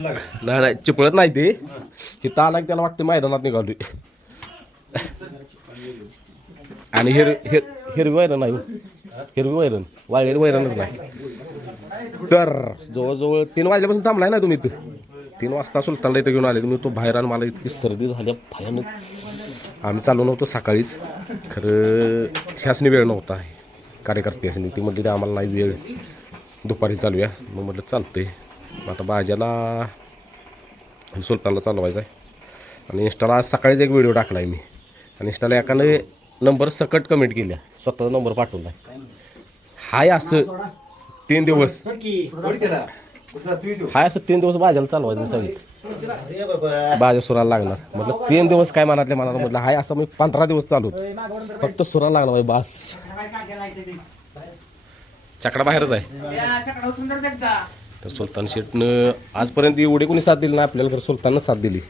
नाही नाही चिपळत नाही ते इथं आला की त्याला वाटते मैदानात निघालोय. आणि हिरवी वैरण नाही, हिरवी वैरण वाळलेली वैरणच नाही. तर जवळजवळ 3 वाजल्यापासून थांबलाय ना तुम्ही इथं. 3 वाजता सुलतानला इथं घेऊन आले. मी तो बाहेर आणि मला इतकी सर्दी झाल्या भयानक. आम्ही चालू नव्हतो सकाळीच, खरं ह्यासनी वेळ नव्हता कार्यकर्त्यासनी. ती म्हटली आम्हाला नाही वेळ, दुपारी चालूया. मग म्हटलं चालतंय. आता बाजाला सुलतानला चालवायचं आहे. आणि इंस्टाला आज सकाळीच एक व्हिडिओ टाकला आहे मी. आणि इंस्टाला एकाने नंबर सकट कमेंट केल्या, स्वतःचा नंबर पाठवला. हाय असं 3 दिवस, हाय असं 3 दिवस बाजाला चालवायचं मी सांगितलं. बाजा सुराला लागणार म्हटलं. 3 दिवस काय मनातल्या मनाला म्हटलं. हाय असं मी 15 दिवस चालू, फक्त सुराला लागला बाई बास. चकडा बाहेरच आहे. तर सुलतान शेटनं आजपर्यंत एवढी कोणी साथ दिली ना आपल्याला, तर सुलताननं साथ दिली.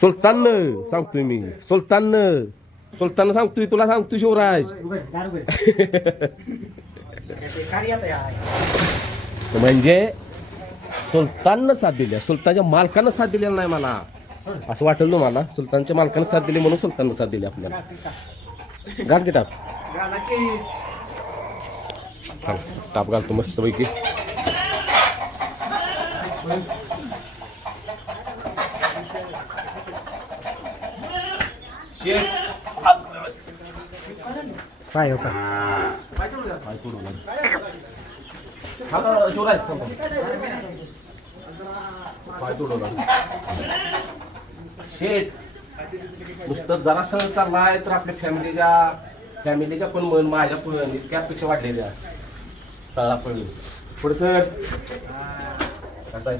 सुलताननं सांगतोय मी, सुलताननं सांगतोय, तुला सांगतोय शिवराज. म्हणजे सुलताननं साथ दिली, सुलतानच्या मालकानं साथ दिलेला नाही मला असं वाटेल ना मला. सुलतानच्या मालकानं साथ दिली म्हणून सुलताननं साथ दिली आपल्याला. घाल की टाप, चल टाप घालतो मस्त पैकी. काय हो का शेठ नुसतं जरासं चाललाय तर आपल्या फॅमिलीच्या पण मन, माझ्या पण इतक्यापेक्षा वाढलेल्या सगळा पण पुढे सर कसं आहे.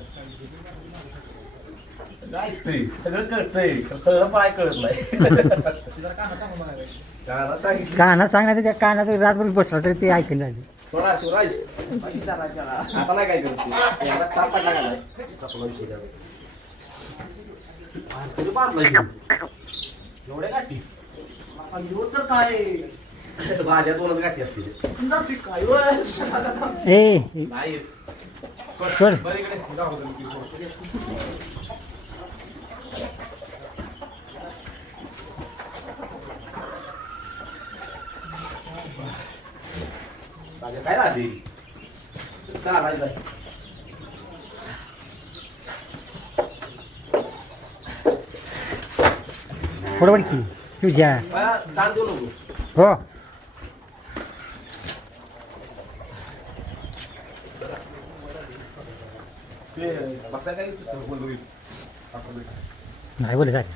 सगळं कळतंय, सगळं पाय कळत नाही. काना सांगण्याचं, त्या कानात रातभर बसला तरी ते ऐकून राहिले. सोडा शिवराज आता नाही काय करते एवढ्या गाठी तर काय भाज्या 2च गाठी असतील. ए सोड. काय राहते चालायचं. बरोबर की तुझ्या दान देऊ नको. हो नाही बोल साहेब.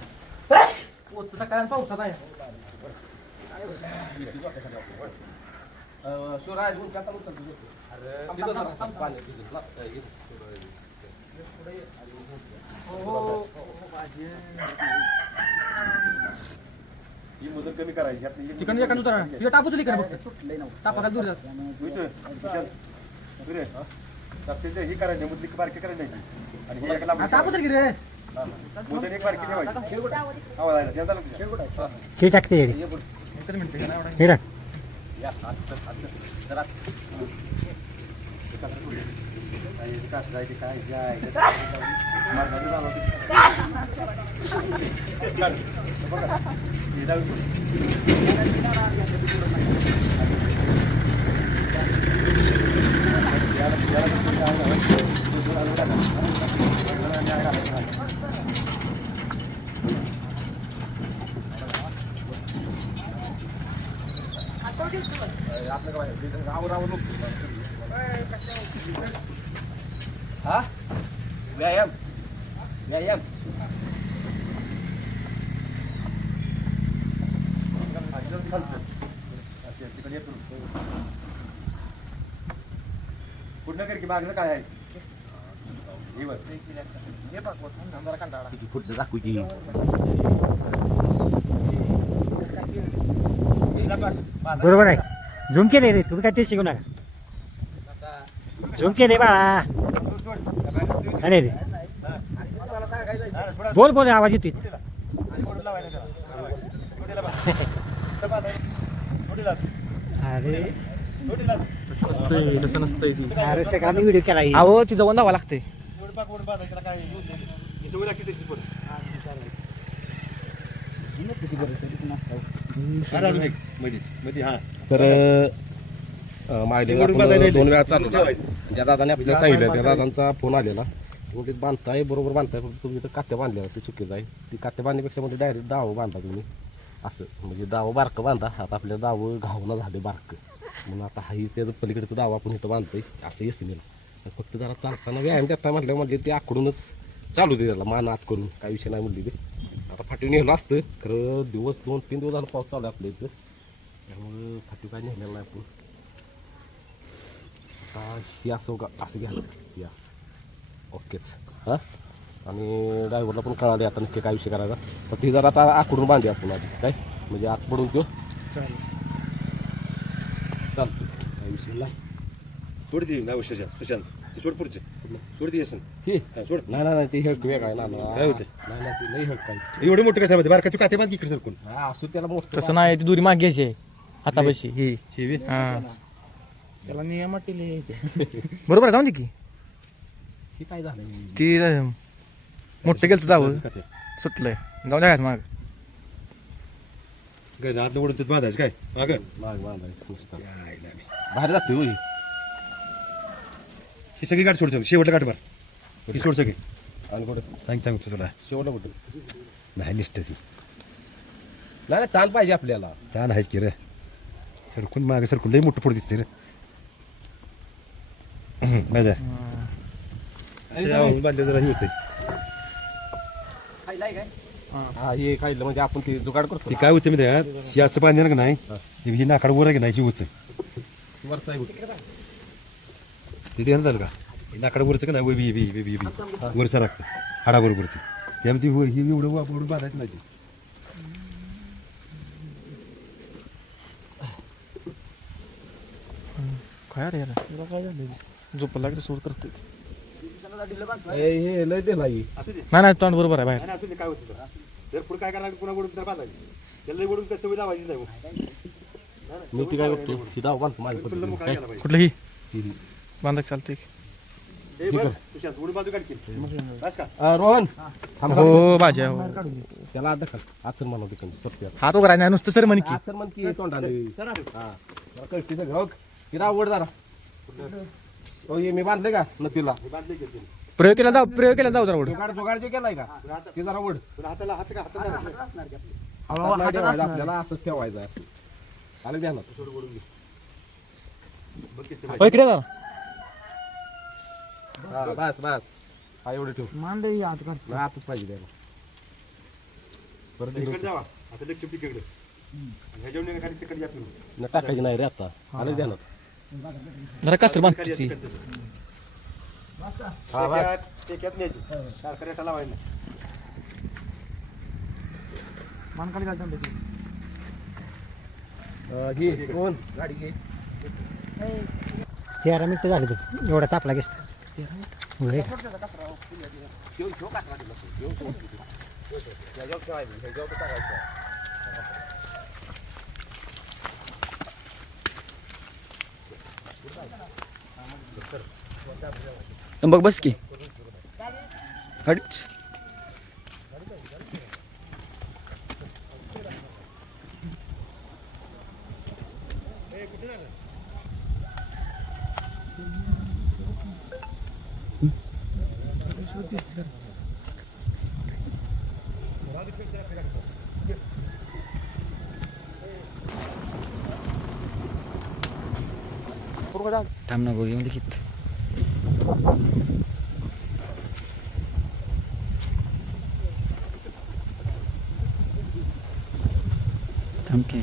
शिवराज ही मुदत कमी करायची. चिकन एका नुसार तिला टाकूच नाही करा फक्त टापा दूर जात. ही करायची मुदत बारकी करायची नाही. आणि ही एका टाकूच की रे मुदत एक बारकी ठेवायची. हे टाकते हे टाक. हा व्यायाम व्यायाम पूर्ण कर की मागणं काय आहे. पुढचं दाखवू की बरोबर आहे. झूम केले रे तुम्ही, काय ते शिकू नका. झूम केले बाळा. अरे रे बोल बोल आवाज येतोय. अरे तसं नसतंय ती. अरे सगळा मी व्हिडिओ केला. अहो ती जवळ लावा लागते. पाक ओढून बांधायचं त्याला काय ही सवय लागते तशीच पण हा अजून एक मध्ये हा तर मायदेव ओढून बांधायला आपण 2 वेळा चालू ठेवायचं. ज्या दादाने आपल्याला सांगितलं त्या दादांचा फोन आलेला म्हणजे बांधताय बरोबर बांधताय फक्त तुम्ही तर कात्या बांधल्या ते चुकीचं आहे ती कात्या बांधण्यापेक्षा म्हणजे डायरेक्ट दावं बांधा तुम्ही असं म्हणजे दावं बारकं बांधा आता आपल्या दावं घावणं झाले बारकं म्हणून आता हाही त्याचं पलीकडचं दावं आपण इथं बांधतोय असं येसिनेल फक्त जरा चालताना व्यायाम देता म्हटल्यावर म्हणजे ते आकडूनच चालू दे त्याला मान आत करून काय विषय नाही म्हणली ते आता फाटीव नेलं असतं खरं दिवस 2-3 दिवस झालं पाऊस चालू आहे आपल्या इथं त्यामुळं फाटीव काय नेलेलं नाही आपण आता ही असं असं घ्यायचं ही असं ओकेच हां आणि ड्रायव्हरला पण कळाले आता नक्की काय विषय करायचा तर ती जरा आता आकडून बांधली आपण आधी काय म्हणजे आत पडून तो चालतो काय विषय नाही सोड ती नाव सुशांत ती सोड पुढचे सोड ती येसन ही सोड नाही ती हेल्प वेगळा आहे ना काय होते नाही ती नाही हेल्प काय एवढं मोठं कसं मध्ये बारका तू काते बांध इकडे सरकून हा असू त्याला मोठं तसं नाही ती दुरी मागे घ्यायची आहे हातापाशी ही शिवी हां त्याला नियम अटीले बरोबर आहे, जाऊन दे की ही काय झालं ती मोठं गेलं जावं सुटलंय जाऊन द्या माग काय हात ओढून तिथं बांधायचं काय माग माग बांधायचं नुसतं बाहेर जाते होई ही सगळी गाठ सोडतो शेवटला गाठ मार ही सोड सगळी आणि कुठं सांगतो तुला शेवटला कुठं नाही निष्ठ ती नाही ताण पाहिजे आपल्याला त्या नाहीच की रे सरकून मागे सरकून लई मोठं पुढे दिसते रे माझ्या बांधले जरा ही होते हा हे काय म्हणजे आपण ते जुगाड करतो ती काय होते माहिती याचं बांधणार का नाही ही नाकाड वर आहे की नाही ही होतं वरचा आहे कुठं. ते ध्यान झालं का ही नाकाड वरचं का नाही बी वरचं लागतं हाडाबरोबर ती त्यामुळे ती ही एवढं वापरून बांधायचं नाही ती काय रे याला काय झालं झोपला लागलं सोड करते हे लय ते नाही नाही तोंड बरोबर आहे बाहेर नाही असू दे काय होतं जर पुढे काय करायला पुन्हा ओढून तर बांधायची त्याला ओढून कसं सवय लावायची नाही मी ती काय करतो ही दाव बांधतो माझ्या तुला पद्धतीने मग काय काय केलं पाहिजे कुठलं ही ही. बांधा चालते हे बरं तुझ्या उडून बाजू काढतील बस का रोहन थांब थांब. हो भाज्या हो त्याला आत दखल आचर म्हणा तिकडून सत्य हात वगैरे नाही नुसतं सर म्हण की आचर म्हण की तोंडाले हा जरा कळतीचं घाव तिला आवड जरा हो ये मी बांधले का नदीला हे बांधले घेतील प्रयोग केला जाऊ जरा ओढ जुगाड जो केलाय का ते जरा ओढ तुला हाताला हात का हातात हातात नाही ठेवायचं आपल्याला असंच ठेवायचं असं आलं द्या ना हो इकडे जा हा बस बस हा एवढं ठेव मांडे आत कर नाही आतच पाहिजे द्यायला परत इकडे जावा असं लक्ष तिकडे ह्याच्यावर खाली तिकडे या फिरून टाकायची नाही रे आता आलं द्या ना जरा कसं बांधतो ती हा बस टेक्यात न्यायची सारखं रेटा लावायला मान खाली घालतो त्याची ही कोण गाडी घे 13 मिनिटं झाली बघ एवढा तापला गेस होय बघ बस की हट थांब नको येऊन दे किती थांब की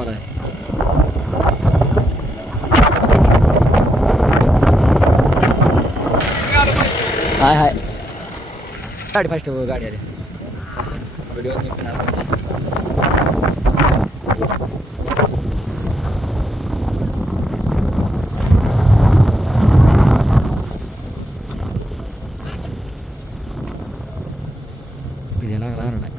कोण आहे हाय हाय गाडी फास्ट गाडी आली व्हिडिओ लागणार नाही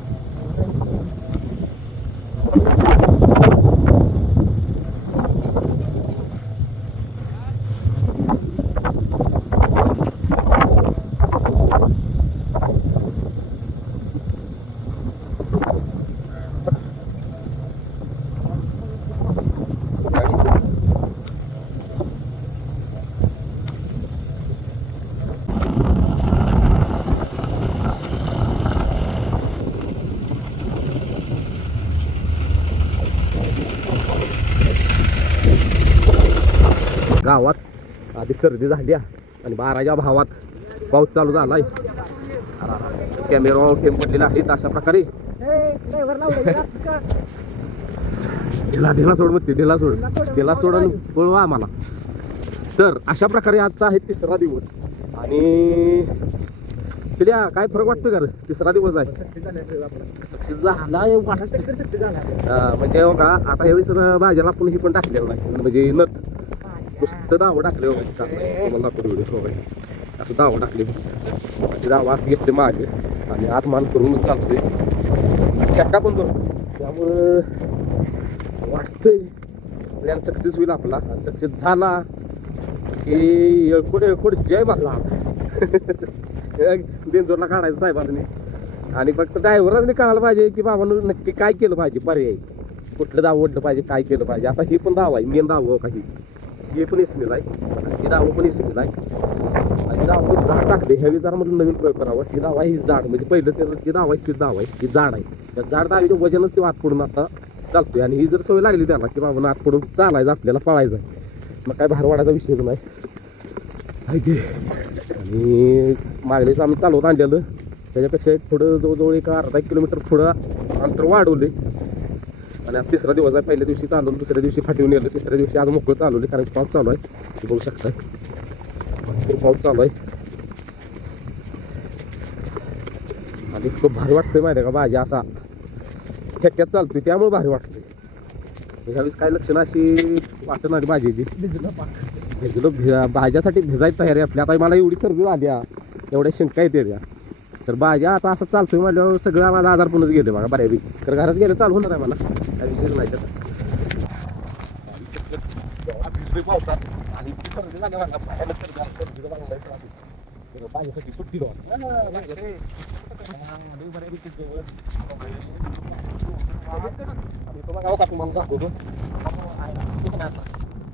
गावात आधी सर्दी झाली आणि 12च्या भावात पाऊस चालू झालाय. कॅमेरा ठेम पडलेला आहेत अशा प्रकारे. ढिला सोड म्हणते, ढिला सोड आणि पळवा आम्हाला. तर अशा प्रकारे आजचा आहे 3रा दिवस. आणि पिल्या काय फरक वाटतोय का रे? 3रा दिवस आहे, सक्सेस झाला म्हणजे हो का. आता ह्यावेळेस भाज्याला आपण ही पण टाकलेलं नाही, म्हणजे नथ नुसतं दावं टाकले तुम्हाला व्हिडिओ असं दावं टाकले. दावा असं घेतले मागे आणि आत्मान करून चालतोय, चट्टा पण करतो. त्यामुळं वाटतंय प्लॅन सक्सेस होईल आपला. सक्सेस झाला की येळकोट जय मारला बेंजोरला काढायचं साहेबांनी. आणि फक्त ड्रायव्हरांनी कळायला पाहिजे की बाबांनी नक्की काय केलं पाहिजे, पर्याय कुठलं दाव ओढलं पाहिजे, काय केलं पाहिजे. आता ही पण दावा आहे, मेन दाव काही हे पण इसमेल आहे, ही दावं पण इसमेल आहे. आणि दावं झाड टाकले ह्यावेळी जरा म्हणून नवीन प्रयोग करावा. ही दावा ही झाड म्हणजे पहिलं त्याचं जी दावा आहे ती दावा आहे, ही झाड आहे. त्या झाड दावीचं वजनच ते आत पडून आता चालतोय. आणि ही जर सवय लागली त्याला की बाबा आत पडून चालायचं आपल्याला, पळायचं आहे, मग काय बाहेर वाढायचा विषय नाही. आणि मागलेच आम्ही चालवत आणलेलं त्याच्यापेक्षा एक थोडं जवळजवळ एक अर्धा किलोमीटर पुढं अंतर वाढवले. आणि आज 3रा दिवस आहे. पहिल्या दिवशी चालवलं, दुसऱ्या दिवशी फाटीवर नेलं, 3ऱ्या दिवशी आज मोकळं चालवले कारण पाऊस चालू आहे. ते बघू शकता पाऊस चालू आहे. आणि खूप भारी वाटतंय माहिती आहे का, भाजी असा ठेक्यात चालतोय त्यामुळे भारी वाटतंय. ह्यावेळेस काय लक्षणं अशी वाटत नाही भाजीची. भिजलो भाज्यासाठी भिजायची तयारी आपली. आता मला एवढी सर्दी झाली, एवढ्या शंका येते त्या. तर भाज्या आता असं चालतोय म्हटल्यावर सगळं आम्हाला आजारपणच गेले बघा बऱ्यापैकी. तर घरात गेलं चालू होणार आहे मला, काय विषयच नाही त्याचा. पावसात आणि सर्दी झाली मला भाज्यासाठी सुट्टी तुम्हाला का तुम्हाला दाखवतो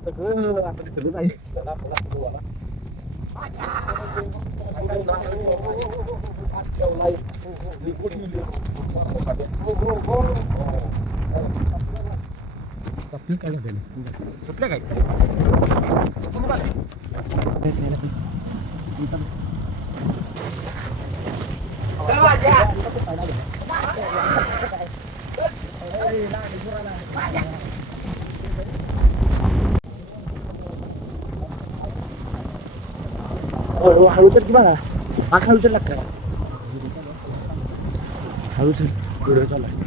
सगळं आता दिसलं नाही. काय सुटल्या काय हळूचल की बघा, हा हळूचल लागतं का हळूचल व्हिडिओ चालू आहे.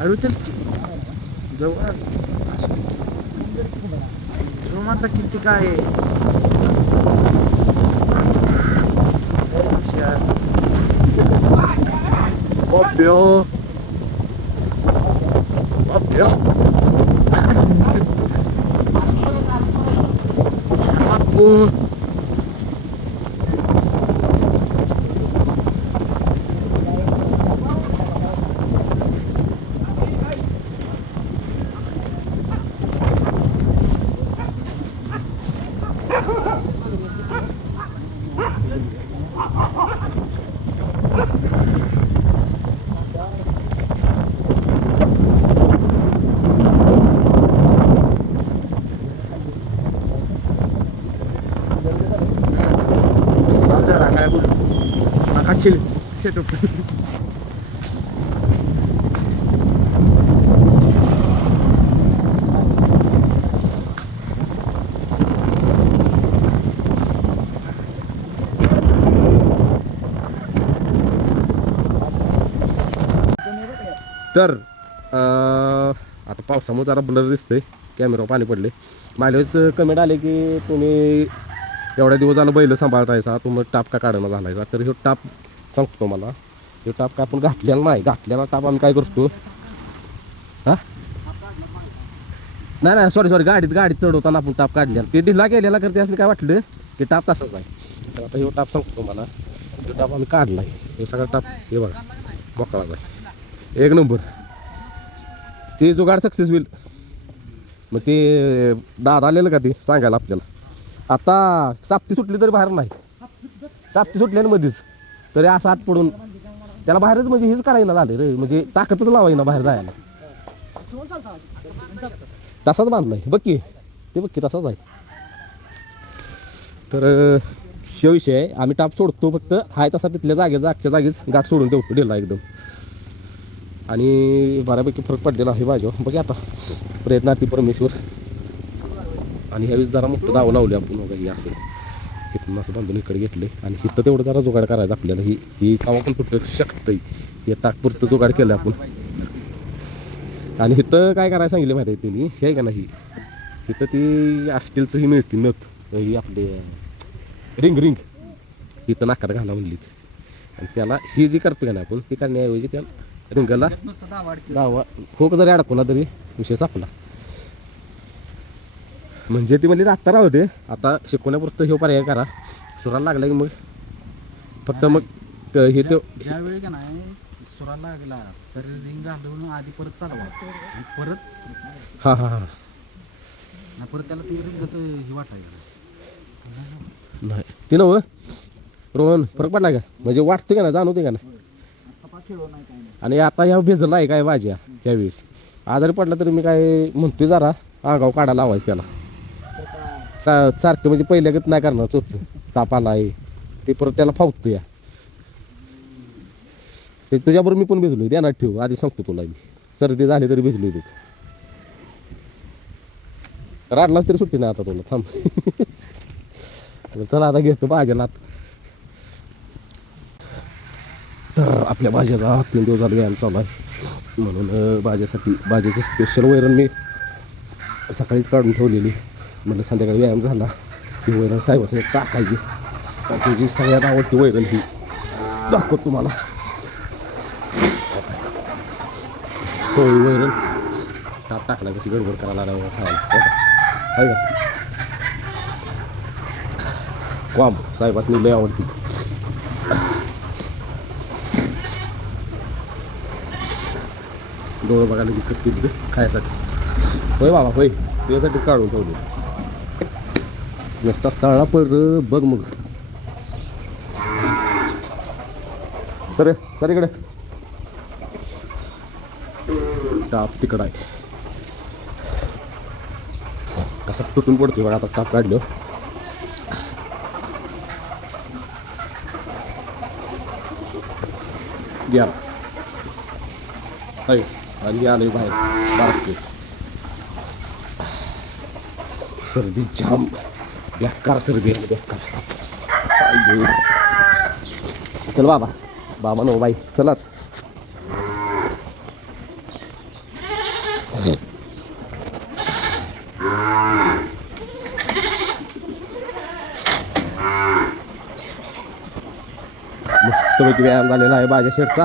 हळूचल जवळ रोमांचा किती काय तर आता पावसामुळे जरा ब्लर दिसतंय, कॅमेरा पाणी पडले. माझ्यावेळेस कमेंट आले की तुम्ही एवढ्या दिवस झालं बैल सांभाळतायचा, तुम्ही टाप का काढणं झालायचा. तर ह्यो टाप सांगतो मला, ह्यो टाप का आपण घातलेला नाही. घातलेला टाप आम्ही काय करतो, हां नाही सॉरी गाडीत चढवताना आपण टाप काढलेला, ते ढिला गेलेला करते असं काय वाटलं की टाप तसाच आहे. तर आता ह्यो टाप सांगतो मला, ह्यो टाप आम्ही काढला आहे. हे सगळा टाप हे बघा मोकळाच आहे, एक नंबर. ते जुगाड सक्सेस होईल. मग ते दादा आलेलं का ते सांगायला आपल्याला. आता सापटी सुटली तरी बाहेर नाही, सापटी सुटल्याने मध्येच तरी असं आत पडून त्याला बाहेरच म्हणजे हेच करायला झाले रे, म्हणजे ताकदच लावायला बाहेर जायला. तसाच बांधलाय बघ की, ते बघ की तसाच आहे. तर शो विषय आहे, आम्ही टाप सोडतो फक्त हाय तसा तिथल्या जागच्या जागीच गाठ सोडून ठेवतो ढिला एकदम. आणि बऱ्यापैकी फरक पडलेला आहे माझ्यावर. बघा आता प्रयत्नार्थी परमेश्वर. आणि ह्यावेळेस जरा मोठं दाव लावले आपण बघा, ही असं इथून असं बांधून इकडे घेतले. आणि हिथं तेवढं जरा जुगाड करायचं आपल्याला. ही कावा पण तुटू शकतं, हे ताकपुरतं जुगाड केलं आपण. आणि इथं काय करायला सांगितलं माहिती आहे त्यांनी, हे आहे का नाही, इथं ती स्टीलचं ही मिळते नथ, ही आपली रिंग इथं नाकात घाला म्हणली. आणि त्याला ही जी करतो का नाही आपण, ती करण्याऐवजी त्याला रिंगला दावा खोक जरी अडकवला तरी विषय सापला. म्हणजे ती म्हणली आत्ता राहते, आता शिकवण्यापुरतं हे पर्याय करा. सुराला लागला की मग फक्त मग हे तो ज्यावेळी का नाही सुराला लागला तर रिंग घालून आधी परत चालवा आणि परत हां परत त्याला ते रिंगच हे वाटायचं नाही ते नव रोहन फरक पडला का, म्हणजे वाटतं का ना, जाणवते का ना. आणि आता ह्या भिजला आहे काय भाज्या त्यावेळेस आजारी पडला तरी मी काय म्हणतोय जरा आगाव काढा लावायचं त्याला. सारखं म्हणजे पहिल्यागत नाही करणार, चोच ताप आला आहे ते परत त्याला फावतो या. ते तुझ्याबरोबर मी पण भिजलोय, ध्यानात ठेव, आधी सांगतो तुला मी. सर्दी झाली तरी भिजलोय तू, राडलाच तरी सुट्टी नाही आता तुला. थांब चला आता घेतो भाज्याला. तर आपल्या भाज्याचा 3 दिवस झाले व्यायाम चालू आहे, म्हणून भाज्याची स्पेशल वैरण मी सकाळीच काढून ठेवलेली. म्हणजे संध्याकाळी व्यायाम झाला ही वैरण साहेबासमोर टाकायची. त्याची सगळ्यात आवडती वैरण ही दाखवतो तुम्हाला. होळी वैरण ताप टाकला कशी गडबड करायला लागला खायला आहे का. वाम साहेबासनी लय आवडती. डोळं बघायला लगेच कसं किती खायसाठी. होय बाबा होय, तुझ्यासाठीच काढून ठेवले. नुसता सळा पर बघ मग. सर इकडे टाप तिकडं आहे, कसा तुटून पडतोय बघा आता टाप काढलो. घ्या आणि आले बाहेर बारके. सर्दी जाम बेकार सर्दी आहे, बेकार. चल बाबा नो बाई चला. मस्तपैकी व्यायाम झालेला आहे माझ्या शेटचा.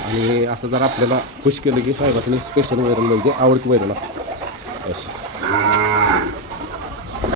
आणि असं जर आपल्याला खुश केलं की साहेबांनी स्पेशल वैरण म्हणजे आवडती वैरण असते.